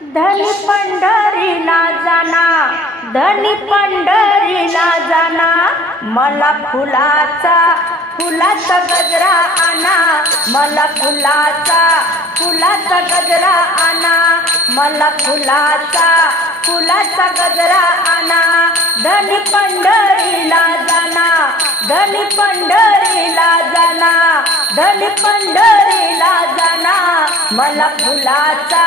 धनी पंढरीला जाना धनी पंढरीला जाना मला फुलाचा फुलाचा गजरा आणा मला फुलाचा फुलाचा गजरा आणा मला फुलाचा फुलाचा गजरा आणा. धनी पंढरीला जाना धनी पंढरीला जाना धनी पंढरीला जाना मला फुलाचा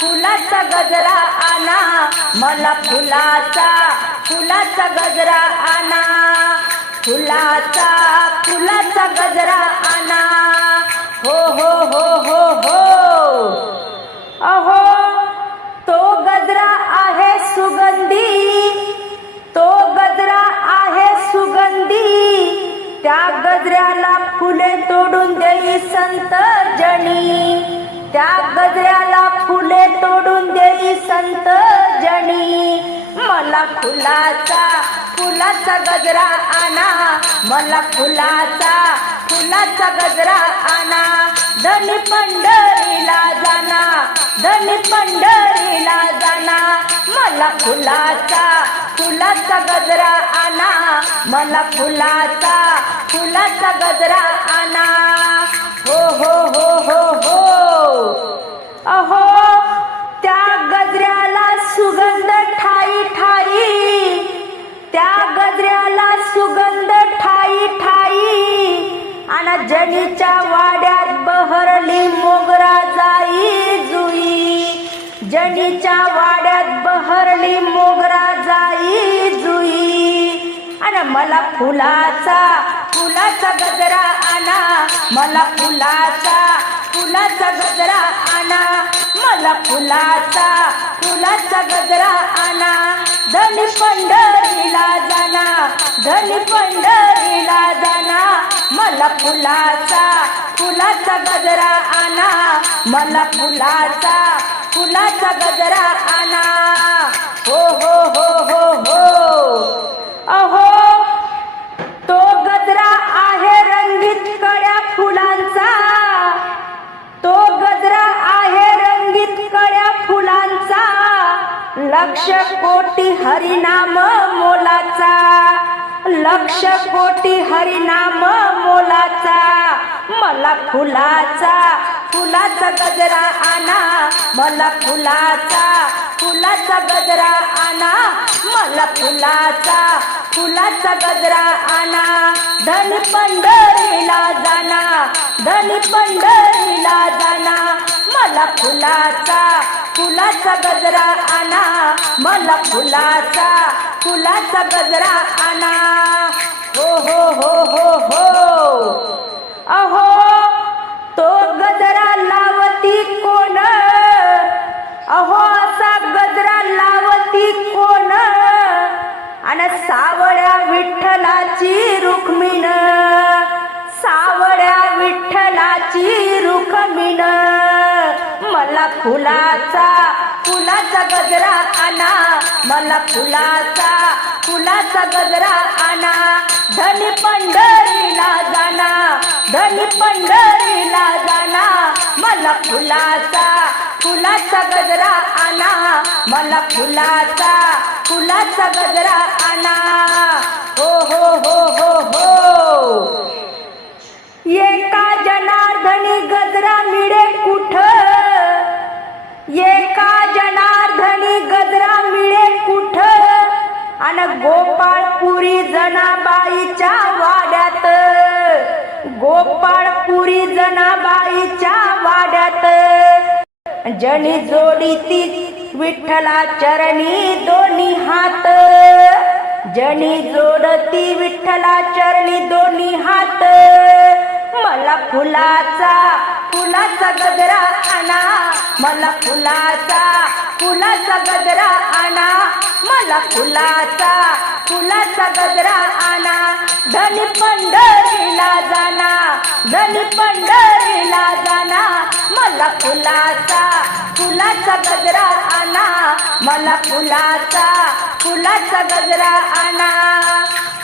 फुलाचा गजरा आणा. मला फुलाचा फुलाचा गजरा आणा. फुलाचा मला फुलाचा फुलाचा गजरा आणा. मला फुलाचा फुलाचा गजरा आणा. धन पंढरीला जाना धनी पंढरीला जाना. मला फुलाचा फुलाचा गजरा आणा. मला फुलाचा फुलाचा गजरा आणा. हो हो हो हो हो. जनीच्या वाड्यात बहरली मोगरा जाई जुई. जनीच्या वाड्यात बहरली मोगरा जाई जुई. आणि मला फुलाचा फुलाचा गजरा आणा. मला फुलाचा फुलाचा गजरा आणा. मला फुलाचा फुलाचा गजरा आणा. धनी पंढरीला जाना धनी पंढरीला मला फुलाचा फुलाचा गजरा आणा. मला फुलाचा फुलाचा गजरा आणा. हो हो हो हो हो. अहो तो गजरा आहे रंगीत कड्या फुलांचा. तो गजरा आहे रंगीत कड्या फुलांचा. लक्ष कोटी हरिनाम मोलाचा. लक्ष कोटी हरिनाम मोलाचा मला फुलाचा फुलाचा गजरा आणा मला फुलाचा फुलाचा गजरा आणा मला फुलाचा फुलाचा गजरा आणा. धन पंढरीला जाना धन पंढरीला जाना. मला फुलाचा फुलाचा गजरा आणा. मला फुलाचा फुलाचा गजरा आणा. हो हो हो हो हो. अहो तो गजरा लावती कोण? अहो असा गजरा लावती कोण? आणि सावळ्या विठ्ठलाची रुक्मिण. सावळ्या विठ्ठलाची रुक्मिण. फुलाचा फुलाचा गजरा आणा. मला फुलाचा फुलाचा गजरा आणा. धनी पंढरीला जाणा. धनी पंढरीला जाना मला फुलाचा फुलाचा गजरा आणा. मला फुलाचा फुलाचा गजरा आणा. हो हो हो हो हो. एका जनाबाईच्या वाड्यात. गोपाळपुरी जनाबाईच्या वाड्यात. जणी जोडी ती विठ्ठला चरणी दोन्ही हात. जणी जोडती विठ्ठला चरणी दोन्ही हात. मला फुलाचा फुलाचा गजरा आणा. मला फुलाचा फुलाचा गजरा आणा. मला फुलाचा फुला फुलाचा गजरा आणा धनी पंढरीला जाना धनी पंढरीला जाना. मला फुलाचा फुलाचा गजरा आणा मला फुलाचा फुलाचा गजरा आणा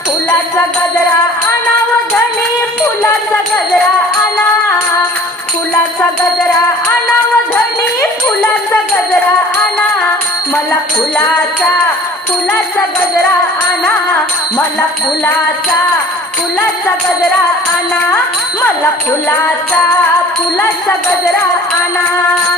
फुलाचा गजरा आणा व धनी फुलाचा गजरा आणा फुलाचा गजरा आणा व धनी फुलाचा गजरा आणा फुलाचा फुलाचा गजरा आणा मला फुलाचा फुलाचा गजरा आणा. मला फुलाचा फुलाचा गजरा आणा.